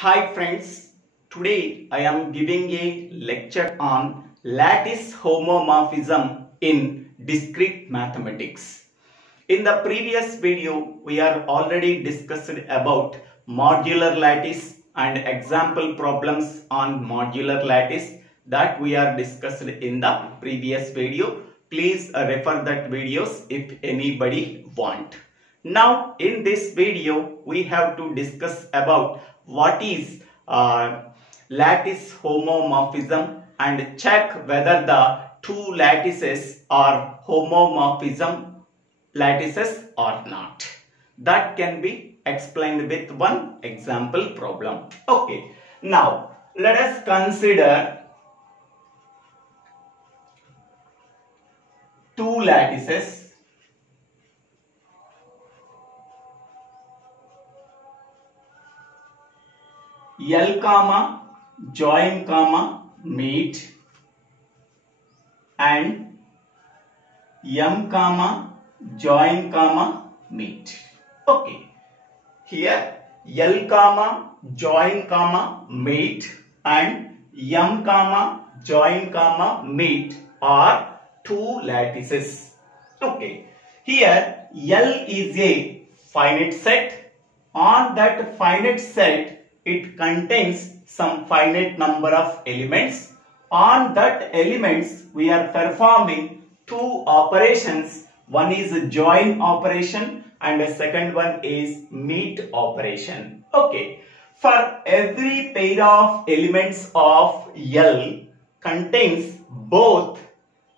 Hi friends, today I am giving a lecture on lattice homomorphism in discrete mathematics. In the previous video, we are already discussed about modular lattice and example problems on modular lattice that we are discussed in the previous video. Please refer that videos if anybody want. Now in this video, we have to discuss about what is lattice homomorphism and check whether the two lattices are homomorphism lattices or not. That can be explained with one example problem. Okay, now let us consider two lattices L comma join comma meet and M comma join comma meet. Okay, here L comma join comma meet and M comma join comma meet are two lattices. Okay, here L is a finite set. On that finite set, it contains some finite number of elements. On that elements, we are performing two operations. One is a join operation and the second one is meet operation. Okay, for every pair of elements of L contains both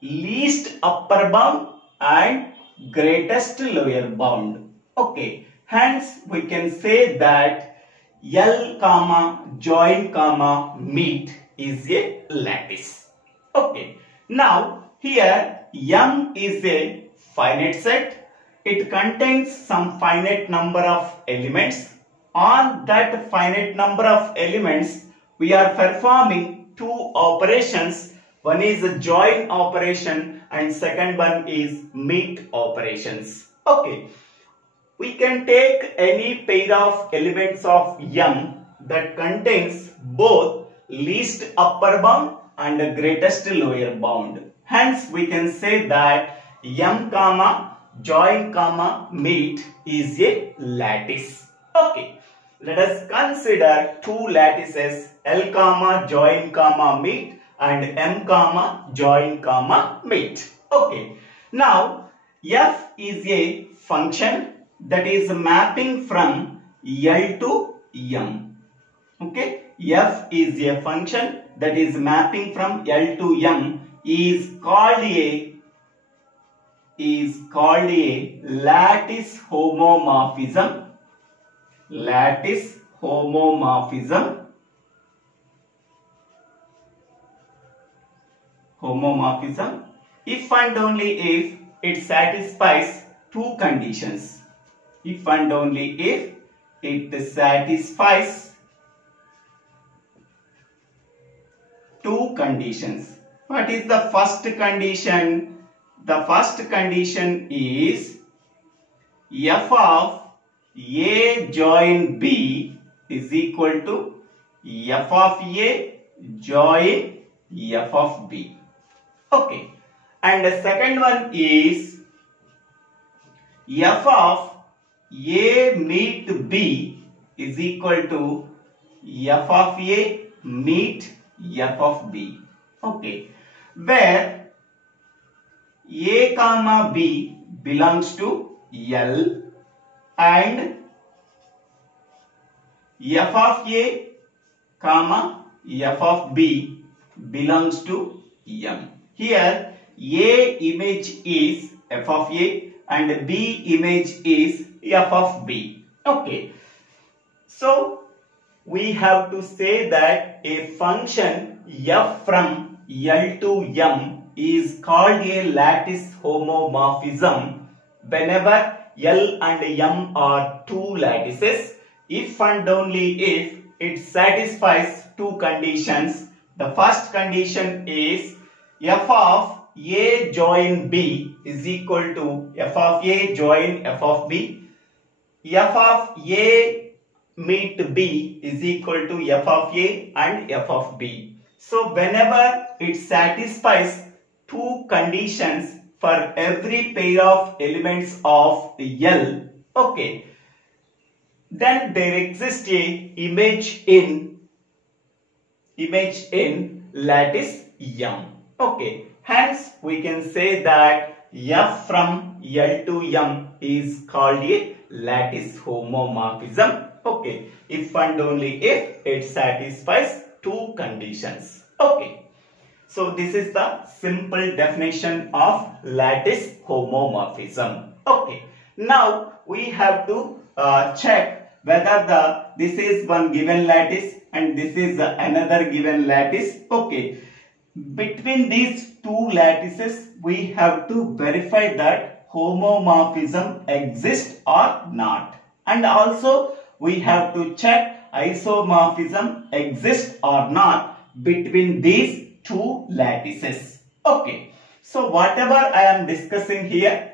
least upper bound and greatest lower bound. Okay, hence we can say that L comma join comma meet is a lattice. Okay, now here M is a finite set. It contains some finite number of elements. On that finite number of elements, we are performing two operations. One is a join operation and second one is meet operations. Okay, we can take any pair of elements of M that contains both least upper bound and greatest lower bound. Hence, we can say that M comma join comma meet is a lattice. Okay, let us consider two lattices L comma join comma meet and M comma join comma meet. Okay, now F is a function that is mapping from L to M. Okay, F is a function that is mapping from L to M is called a lattice homomorphism. Lattice homomorphism. Homomorphism if and only if it satisfies two conditions. If and only if it satisfies two conditions. What is the first condition? The first condition is f of A join B is equal to f of A join f of B. Okay, and the second one is f of A meet B is equal to f of A meet f of B. Okay, where A comma B belongs to L and f of A comma f of B belongs to M. Here A image is f of A and B image is f of B. Okay, so we have to say that a function f from L to M is called a lattice homomorphism whenever L and M are two lattices, if and only if it satisfies two conditions. The first condition is f of A join B is equal to f of A join f of B. F of A meet B is equal to f of A and f of B. So whenever it satisfies two conditions for every pair of elements of L, okay, then there exists a image in lattice M. Okay, hence we can say that F from L to M is called a lattice homomorphism. Okay, if and only if it satisfies two conditions. Okay, so this is the simple definition of lattice homomorphism. Okay, now we have to check whether this is one given lattice and this is another given lattice. Okay, between these two lattices we have to verify that homomorphism exists or not, and also we have to check isomorphism exists or not between these two lattices. Okay, so whatever I am discussing here,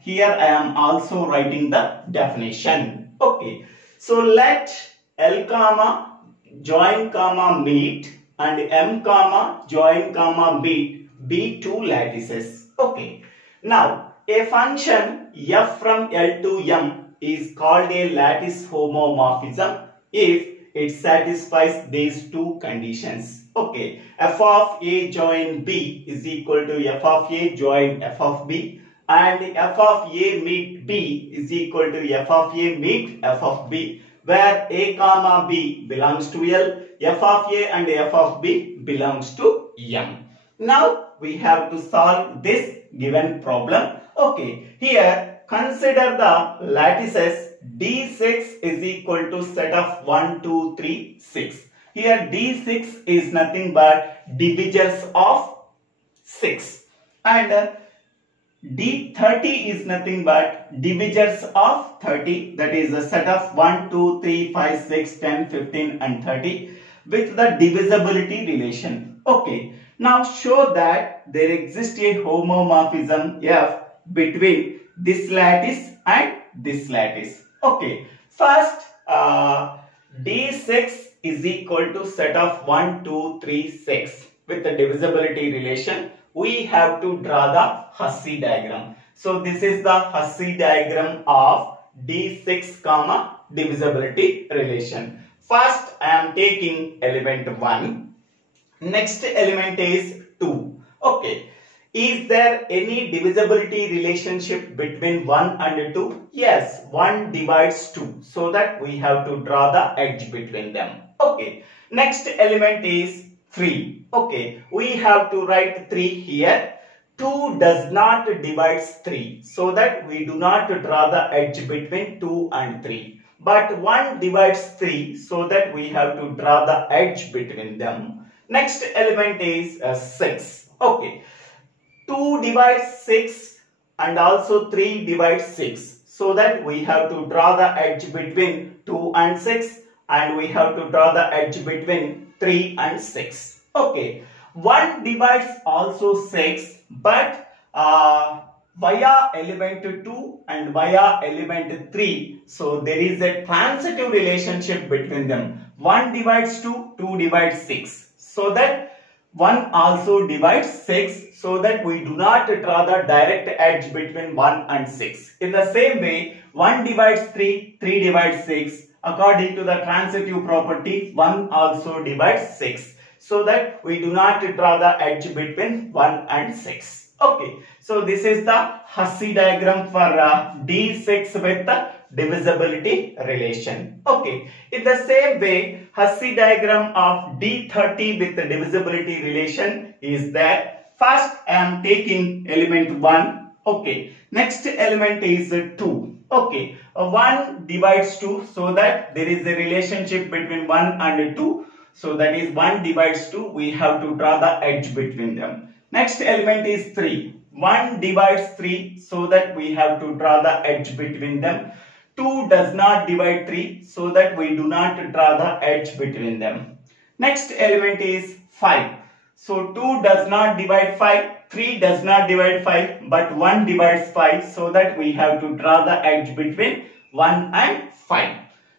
here I am also writing the definition. Okay, so let L comma join comma meet and M comma join comma meet be two lattices. Okay, now a function f from L to M is called a lattice homomorphism if it satisfies these two conditions. Okay, f of A join B is equal to f of A join f of B, and f of A meet B is equal to f of A meet f of B, where A comma B belongs to L, f of A and f of B belongs to M. Now we have to solve this given problem. Okay, here consider the lattices D6 is equal to set of 1, 2, 3, 6. Here D6 is nothing but divisors of 6, and D30 is nothing but divisors of 30, that is a set of 1, 2, 3, 5, 6, 10, 15 and 30 with the divisibility relation. Okay, now show that there exists a homomorphism F between this lattice and this lattice. Okay, first D6 is equal to set of 1, 2, 3, 6 with the divisibility relation. We have to draw the Hussey diagram. So this is the Hussey diagram of D6 comma divisibility relation. First I am taking element 1. Next element is 2. Okay. Is there any divisibility relationship between 1 and 2? Yes, 1 divides 2. So that we have to draw the edge between them. Okay. Next element is 3. Okay. We have to write 3 here. 2 does not divide 3. So that we do not draw the edge between 2 and 3. But 1 divides 3. So that we have to draw the edge between them. Next element is 6. Okay. 2 divides 6 and also 3 divides 6. So that we have to draw the edge between 2 and 6, and we have to draw the edge between 3 and 6. Okay. 1 divides also 6, but via element 2 and via element 3. So there is a transitive relationship between them. 1 divides 2, 2 divides 6. So that 1 also divides 6, so that we do not draw the direct edge between 1 and 6. In the same way, 1 divides 3, 3 divides 6. According to the transitive property, 1 also divides 6. So that we do not draw the edge between 1 and 6. Okay. So this is the Hussey diagram for D6 with the divisibility relation. Okay. In the same way, Hussey diagram of D30 with the divisibility relation is there. First I am taking element 1. Okay. Next element is 2. Okay. 1 divides 2, so that there is a relationship between 1 and 2. So that is 1 divides 2. We have to draw the edge between them. Next element is 3. 1 divides 3, so that we have to draw the edge between them. 2 does not divide 3, so that we do not draw the edge between them. Next element is 5. So 2 does not divide 5, 3 does not divide 5, but 1 divides 5, so that we have to draw the edge between 1 and 5.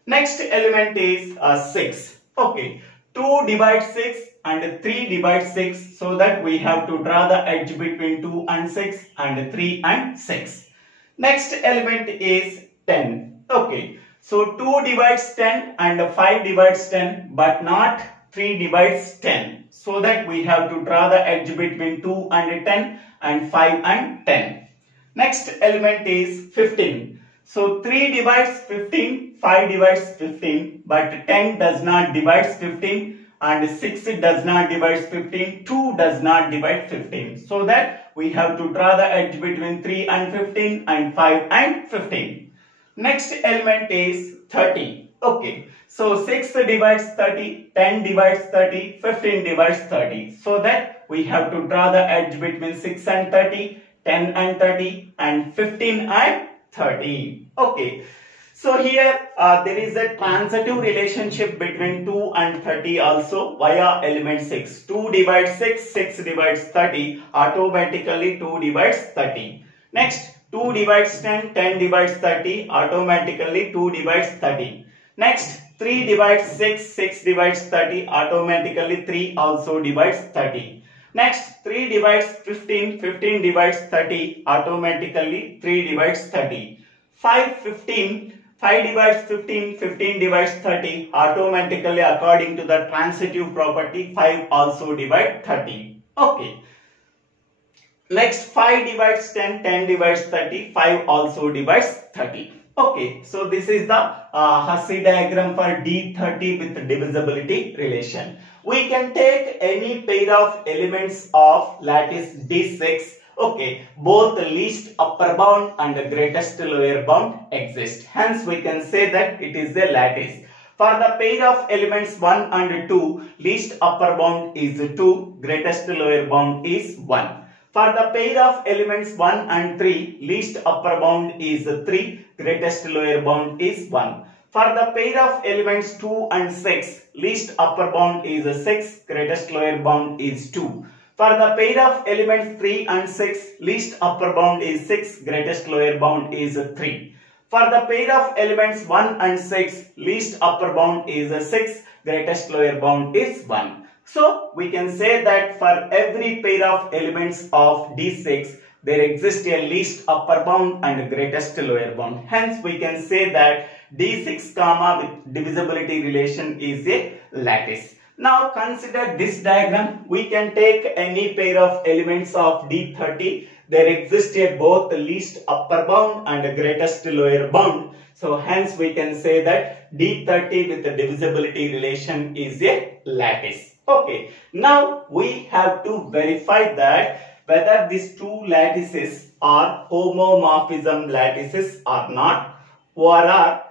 Next element is 6. Okay, 2 divides 6 and 3 divides 6, so that we have to draw the edge between 2 and 6 and 3 and 6. Next element is 10. Okay, so 2 divides 10 and 5 divides 10, but not 3 divides 10. So that we have to draw the edge between 2 and 10 and 5 and 10. Next element is 15. So 3 divides 15, 5 divides 15, but 10 does not divide 15 and 6 does not divide 15, 2 does not divide 15. So that we have to draw the edge between 3 and 15 and 5 and 15. Next element is 30. Okay, so 6 divides 30, 10 divides 30, 15 divides 30. So that we have to draw the edge between 6 and 30, 10 and 30 and 15 and 30. Okay, so here there is a transitive relationship between 2 and 30 also via element 6. 2 divides 6, 6 divides 30, automatically 2 divides 30. Next, 2 divides 10, 10 divides 30, automatically 2 divides 30. Next, 3 divides 6, 6 divides 30, automatically 3 also divides 30. Next, 3 divides 15, 15 divides 30, automatically 3 divides 30. 5 divides 15, 15 divides 30, automatically according to the transitive property 5 also divide 30. Okay. Next, 5 divides 10, 10 divides 30, 5 also divides 30. Okay, so this is the Hussey diagram for D30 with divisibility relation. We can take any pair of elements of lattice D6. Okay, both the least upper bound and the greatest lower bound exist. Hence, we can say that it is a lattice. For the pair of elements 1 and 2, least upper bound is 2, greatest lower bound is 1. For the pair of elements 1 and 3, least upper bound is 3, greatest lower bound is 1. For the pair of elements 2 and 6, least upper bound is 6, greatest lower bound is 2. For the pair of elements 3 and 6, least upper bound is 6, greatest lower bound is 3. For the pair of elements 1 and 6, least upper bound is 6, greatest lower bound is 1. So, we can say that for every pair of elements of D6, there exists a least upper bound and greatest lower bound. Hence, we can say that D6 comma with divisibility relation is a lattice. Now, consider this diagram. We can take any pair of elements of D30. There exists a both least upper bound and greatest lower bound. So, hence we can say that D30 with the divisibility relation is a lattice. Okay, now we have to verify that whether these two lattices are homomorphism lattices or not, or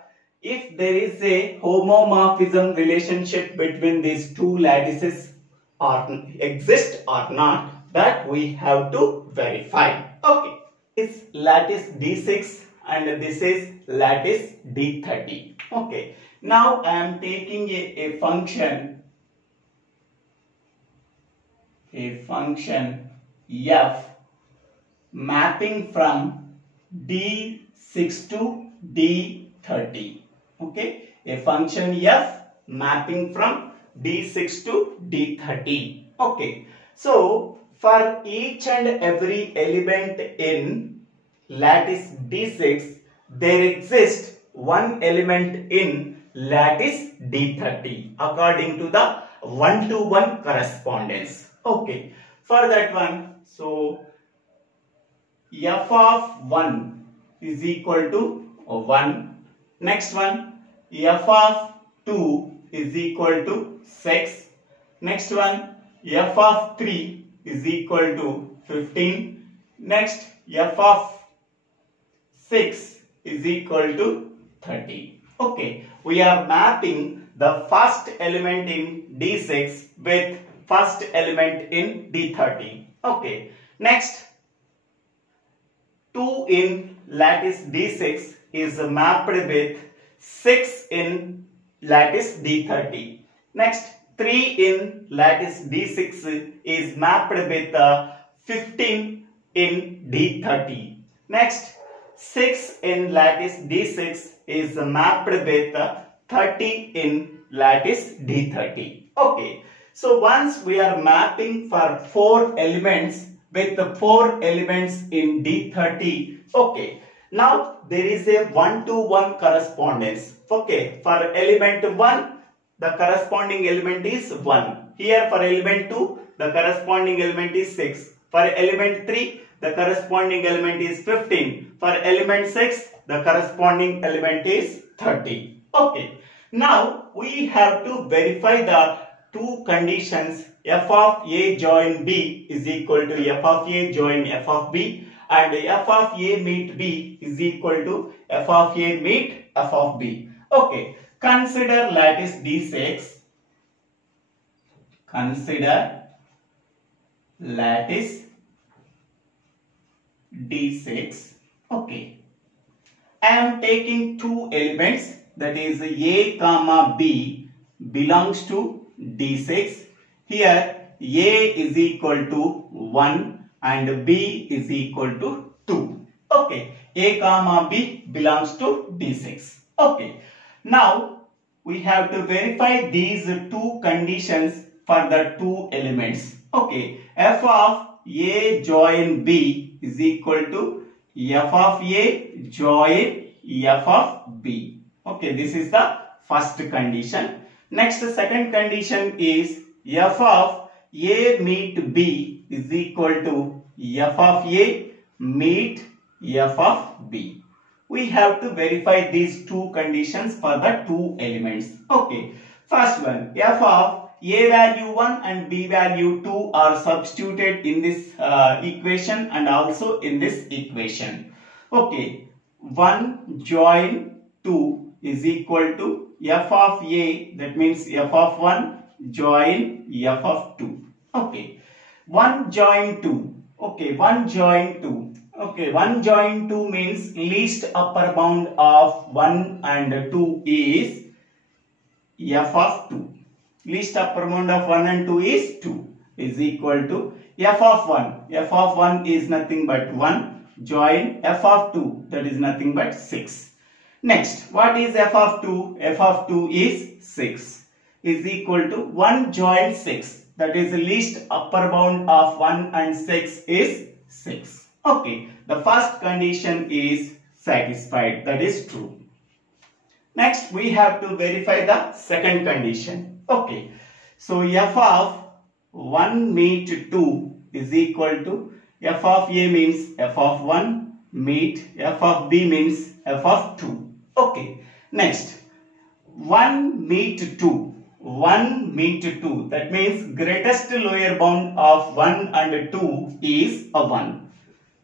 if there is a homomorphism relationship between these two lattices or exist or not, that we have to verify. Okay, it's lattice D6 and this is lattice D30. Okay, now I am taking a function f mapping from D6 to D30. Okay, a function f mapping from D6 to D30. Okay, so for each and every element in lattice D6, there exists one element in lattice D30 according to the 1-to-1 correspondence. Okay, for that one, so f of 1 is equal to 1. Next one, f of 2 is equal to 6. Next one, f of 3 is equal to 15. Next, f of 6 is equal to 30. Okay, we are mapping the first element in D6 with first element in D30. Okay, next 2 in lattice D6 is mapped with 6 in lattice D30. Next 3 in lattice D6 is mapped with 15 in D30. Next 6 in lattice D6 is mapped with 30 in lattice D30. Okay. So once we are mapping for 4 elements with the 4 elements in D30. Okay. Now there is a 1-to-1 correspondence. Okay. For element 1, the corresponding element is 1. Here for element 2, the corresponding element is 6. For element 3, the corresponding element is 15. For element 6, the corresponding element is 30. Okay. Now we have to verify the two conditions f of a join b is equal to f of a join f of b, and f of a meet b is equal to f of a meet f of b. Okay. Consider lattice D6. Consider lattice D6. Okay. I am taking two elements, that is a comma b belongs to D6. Here a is equal to 1 and b is equal to 2. Okay. A comma b belongs to D6. Okay. Now we have to verify these two conditions for the two elements. Okay. F of a join b is equal to f of a join f of b. Okay. This is the first condition. Next, second condition is f of a meet b is equal to f of a meet f of b. We have to verify these two conditions for the two elements. Okay. First one, f of a value 1 and b value 2 are substituted in this equation and also in this equation. Okay. 1 join 2 is equal to f of a, that means f of 1 join f of 2. Okay. 1 join 2. Okay. 1 join 2. Okay, 1 join 2 means least upper bound of 1 and 2 is f of 2. Least upper bound of 1 and 2 is 2 is equal to f of 1. F of 1 is nothing but 1 join f of 2, that is nothing but 6. Next, what is f of 2? F of 2 is 6 is equal to 1 join 6, that is the least upper bound of 1 and 6 is 6. Okay, the first condition is satisfied, that is true. Next, we have to verify the second condition. Okay, so f of 1 meet 2 is equal to f of a means f of 1 meet f of b means f of 2. Okay, next, 1 meet 2. 1 meet 2, that means greatest lower bound of 1 and 2 is a 1.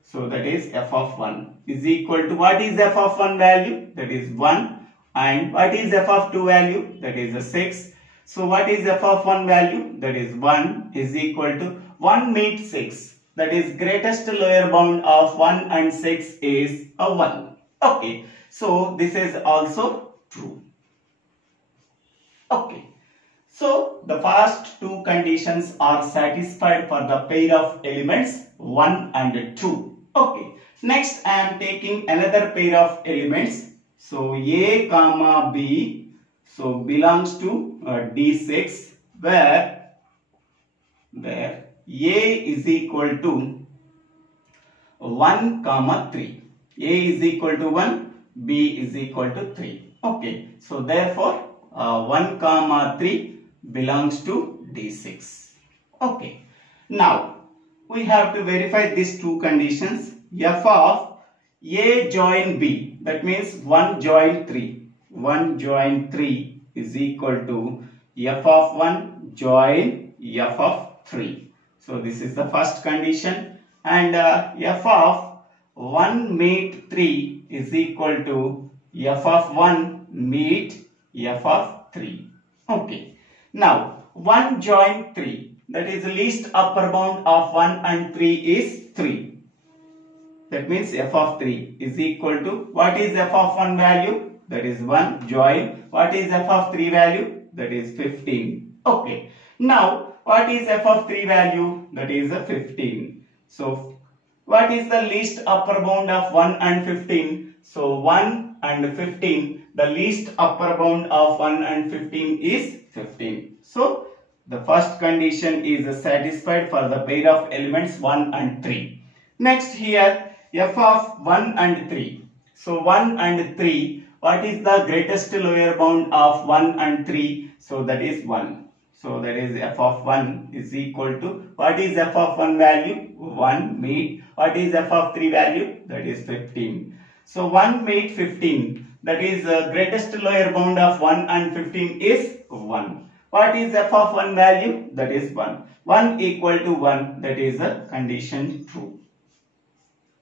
So that is f of 1 is equal to, what is f of 1 value? That is 1. And what is f of 2 value? That is a 6. So what is f of 1 value? That is 1 is equal to 1 meet 6. That is greatest lower bound of 1 and 6 is a 1. Okay. So this is also true. Okay. So the first two conditions are satisfied for the pair of elements 1 and 2. Okay. Next, I am taking another pair of elements. So a comma b, so belongs to D6, where a is equal to 1 comma 3. A is equal to 1, b is equal to 3. Okay. So therefore 1 comma 3 belongs to D6. Okay. Now we have to verify these two conditions. F of a join b, that means 1 join 3. 1 join 3 is equal to f of 1 join f of 3. So this is the first condition. And f of 1 meet 3 is equal to f of 1 meet f of 3. Okay. Now 1 join 3, that is least upper bound of 1 and 3 is 3. That means f of 3 is equal to, what is f of 1 value? That is 1 join. What is f of 3 value? That is 15. Okay. Now what is f of 3 value? That is a 15. So what is the least upper bound of 1 and 15? So 1 and 15 the least upper bound of 1 and 15 is 15. So the first condition is satisfied for the pair of elements 1 and 3. Next here f of 1 and 3. So 1 and 3, what is the greatest lower bound of 1 and 3? So that is 1. So that is f of 1 is equal to, what is f of 1 value? 1 meet. What is f of 3 value? That is 15. So 1 meet 15. That is greatest lower bound of 1 and 15 is 1. What is f of 1 value? That is 1. 1 equal to 1. That is a condition true.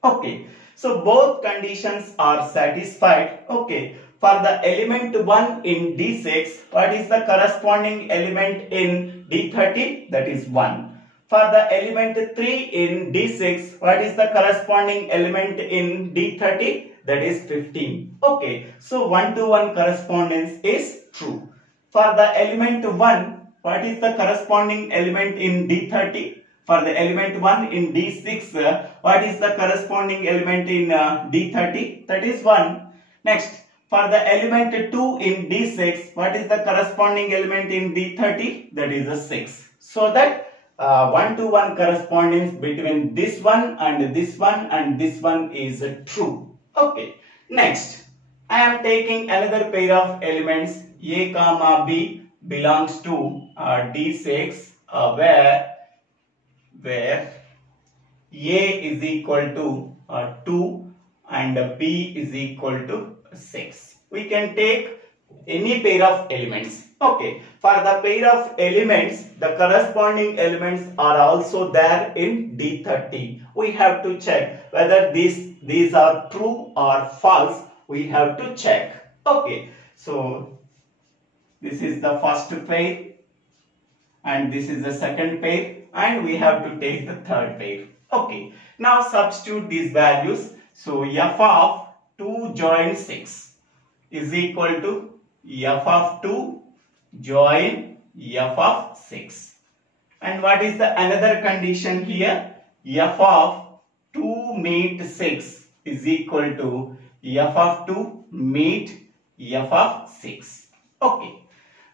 Okay. So both conditions are satisfied. Okay. For the element 1 in D6, what is the corresponding element in D30? That is 1. For the element 3 in D6, what is the corresponding element in D30? That is 15. Okay. So 1-to-1 correspondence is true. For the element 1, what is the corresponding element in D30? For the element 1 in D6, what is the corresponding element in D30? That is 1. Next, for the element 2 in D6, what is the corresponding element in D30? That is a 6. So that 1-to-1 correspondence between this one and this one is true. Okay. Next, I am taking another pair of elements A comma B belongs to D6 where A is equal to 2 and B is equal to 6. We can take any pair of elements. Okay. For the pair of elements, the corresponding elements are also there in D30. We have to check whether these are true or false. We have to check. Okay. So this is the first pair and this is the second pair and we have to take the third pair. Okay. Now substitute these values. So f of 2 join 6 is equal to f of 2 join f of 6. And what is the another condition here? F of 2 meet 6 is equal to f of 2 meet f of 6. Okay.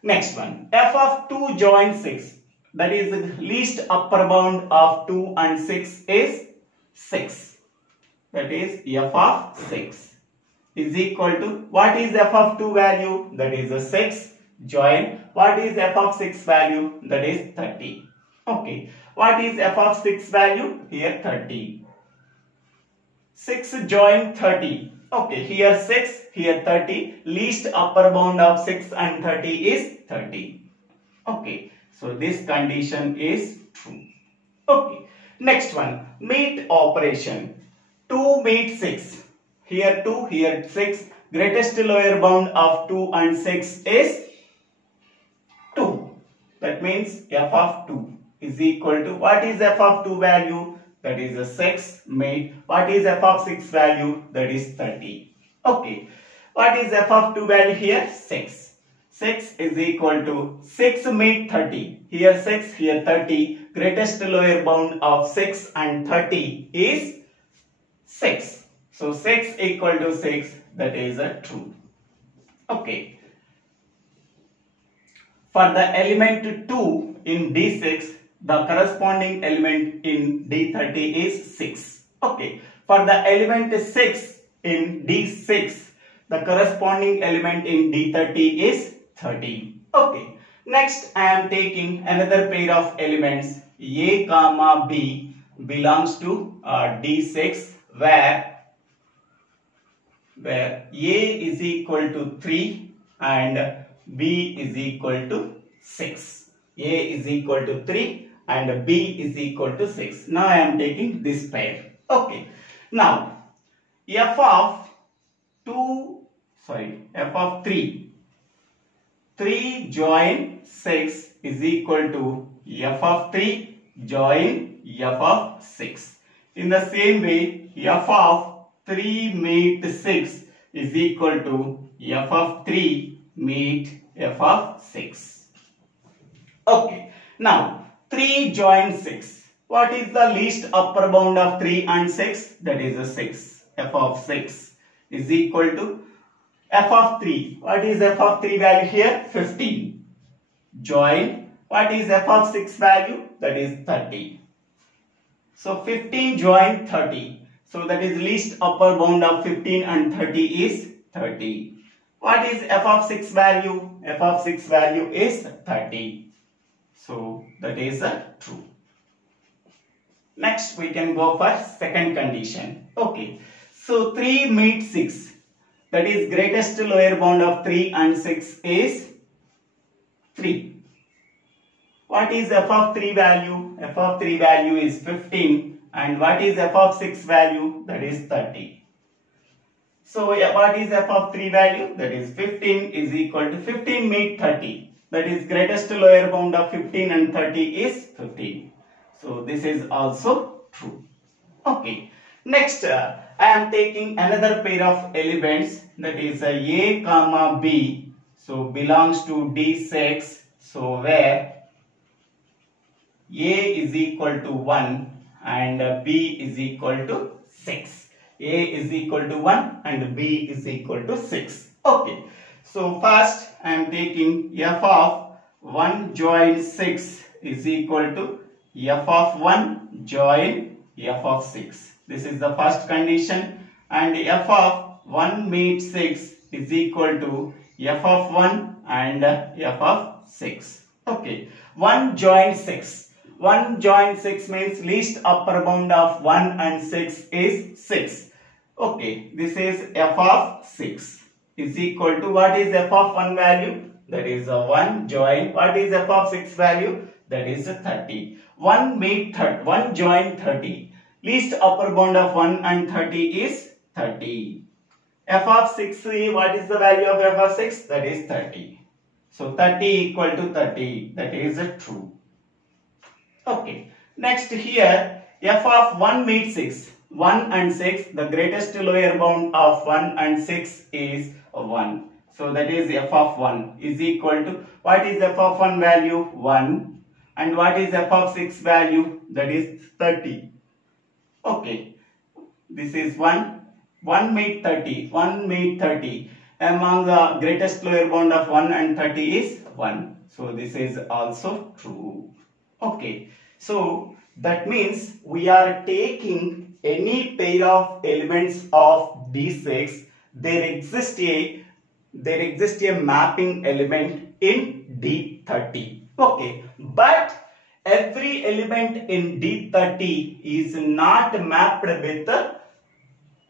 Next one. F of 2 join 6. That is the least upper bound of 2 and 6 is 6. That is f of 6 is equal to, what is f of 2 value? That is a 6 join, what is f of 6 value? That is 30. Okay. What is f of 6 value? Here 30. 6 join 30. Okay. Here 6, here 30. Least upper bound of 6 and 30 is 30. Okay. So this condition is true. Okay. Next one. Meet operation. 2 meet 6. Here 2, here 6. Greatest lower bound of 2 and 6 is 2. That means f of 2 is equal to, what is f of 2 value? That is a 6 meet. What is f of 6 value? That is 30. Okay. What is f of 2 value here? 6. 6 is equal to 6 meet 30. Here 6, here 30. Greatest lower bound of 6 and 30 is 6. So 6 equal to 6, that is a true. Okay. For the element 2 in D6, the corresponding element in D30 is 6. Okay. For the element 6 in D6, the corresponding element in D30 is 13. Okay. Next, I am taking another pair of elements A comma B belongs to D6 where A is equal to 3 and B is equal to 6. A is equal to 3 and B is equal to 6. Now I am taking this pair. Okay. Now f of 3. 3 join 6 is equal to f of 3 join f of 6. In the same way, f of 3 meet 6 is equal to f of 3 meet f of 6. Okay. Now 3 join 6. What is the least upper bound of 3 and 6? That is a 6. F of 6 is equal to f of 3. What is f of 3 value here? 15. Join. What is f of 6 value? That is 30. So 15 join 30. So that is least upper bound of 15 and 30 is 30. What is f of 6 value? F of 6 value is 30. So that is true. Next we can go for second condition. Okay. So 3 meet 6. That is greatest lower bound of 3 and 6 is 3. What is f of 3 value? F of 3 value is 15. And what is f of 6 value? That is 30. So what is f of 3 value? That is 15 is equal to 15 meet 30. That is greatest lower bound of 15 and 30 is 15. So this is also true. Okay. Next I am taking another pair of elements, that is a comma b. So belongs to D6. So where a is equal to 1 and b is equal to 6. A is equal to 1 and b is equal to 6. Okay. So first I am taking f of 1 join 6 is equal to f of 1 join f of 6. This is the first condition, and f of 1 meet 6 is equal to f of 1 and f of 6. Okay. 1 join 6. 1 join 6 means least upper bound of 1 and 6 is 6. Okay. This is f of 6 is equal to, what is f of 1 value? That is 1 join, what is f of 6 value? That is 30. 1 meet 1 join 30. Least upper bound of 1 and 30 is 30. F of 6, what is the value of f of 6? That is 30. So 30 equal to 30. That is true. Okay. Next here, f of 1 meet 6. 1 and 6, the greatest lower bound of 1 and 6 is 1. So that is f of 1 is equal to, what is f of 1 value? 1. And what is f of 6 value? That is 30. Okay. This is 1. 1 meet 30. 1 meet 30. Among the greatest lower bound of 1 and 30 is 1. So this is also true. Okay. So that means we are taking any pair of elements of D6. There exists a mapping element in D30. Okay. But every element in D30 is not mapped with the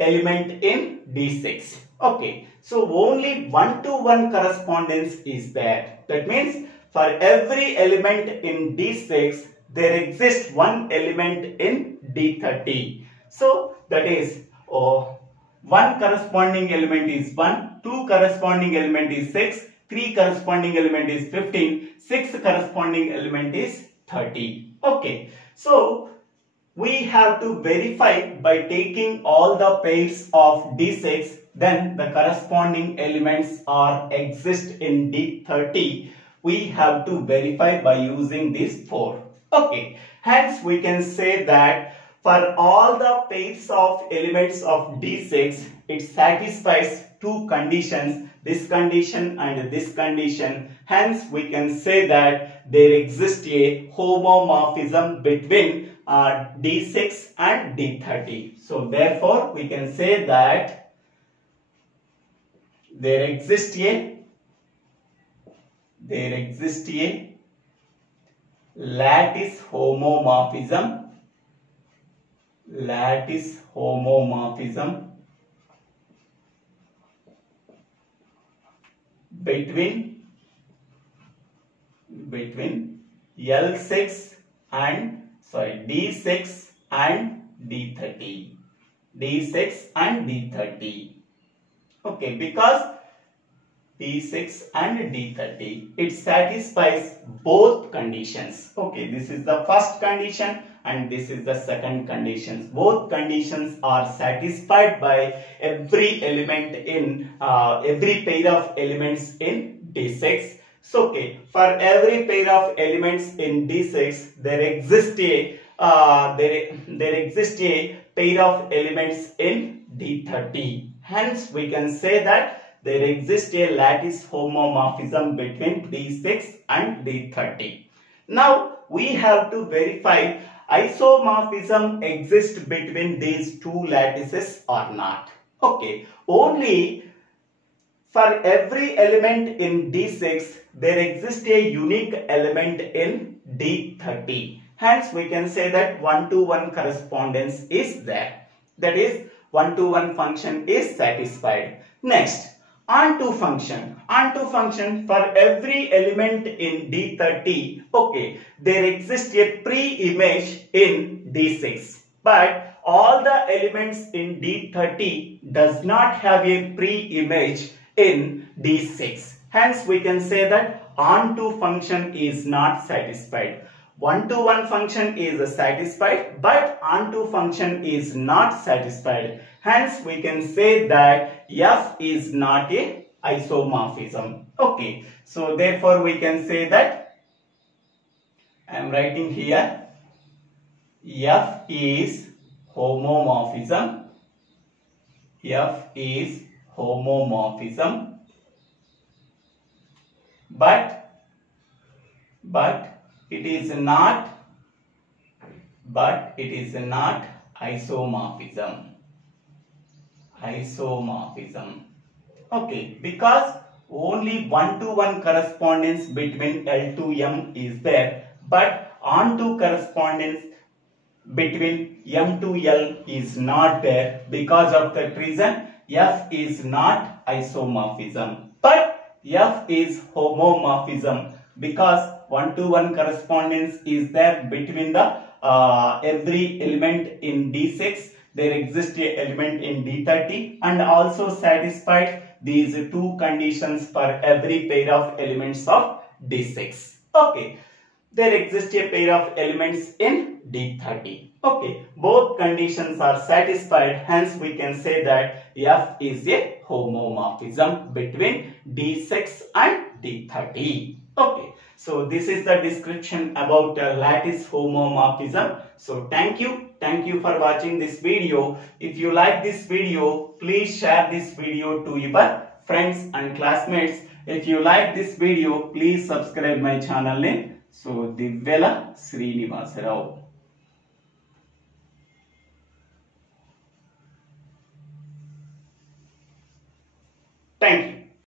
element in D6. Okay. So only 1-to-1 correspondence is there. That means for every element in D6, there exists one element in D30. So that is, one corresponding element is 1, 2 corresponding element is 6, 3 corresponding element is 15, 6 corresponding element is 30. Okay. So we have to verify by taking all the pairs of D6, then the corresponding elements are exist in D30. We have to verify by using these 4. Okay. Hence we can say that for all the pairs of elements of D6, it satisfies two conditions, this condition and this condition. Hence we can say that there exists a homomorphism between D6 and D30. So therefore we can say that there exists a lattice homomorphism between D6 and D30. D6 and D30. Okay, because D6 and D30, it satisfies both conditions. Okay, this is the first condition and this is the second condition. Both conditions are satisfied by every element in every pair of elements in D6. So okay, for every pair of elements in D6, there exists a pair of elements in D30. Hence we can say that there exists a lattice homomorphism between D6 and D30. Now we have to verify isomorphism exists between these two lattices or not. Okay, only for every element in D6 there exists a unique element in D30. Hence we can say that 1-to-1 correspondence is there. That is, 1-to-1 function is satisfied. Next, onto function. Onto function, for every element in D30, okay, there exists a pre-image in D6. But all the elements in D30 does not have a pre-image in D6. Hence we can say that onto function is not satisfied. 1-to-1 function is satisfied, but onto function is not satisfied. Hence we can say that F is not a isomorphism. Okay, so therefore we can say that I am writing here F is homomorphism. F is homomorphism, but it is not isomorphism. Okay, because only 1-to-1 correspondence between L to M is there, but onto correspondence between M to L is not there. Because of that reason, F is not isomorphism, but F is homomorphism, because 1-to-1 correspondence is there between the every element in D6. There exists a element in D30, and also satisfied these two conditions for every pair of elements of D6. Okay, there exists a pair of elements in D30. Okay, both conditions are satisfied. Hence we can say that F is a homomorphism between D6 and D30. Okay, so this is the description about lattice homomorphism. So thank you for watching this video. If you like this video, please share this video to your friends and classmates. If you like this video, please subscribe my channel name. So Divvela Srinivasa Rao. Thank you.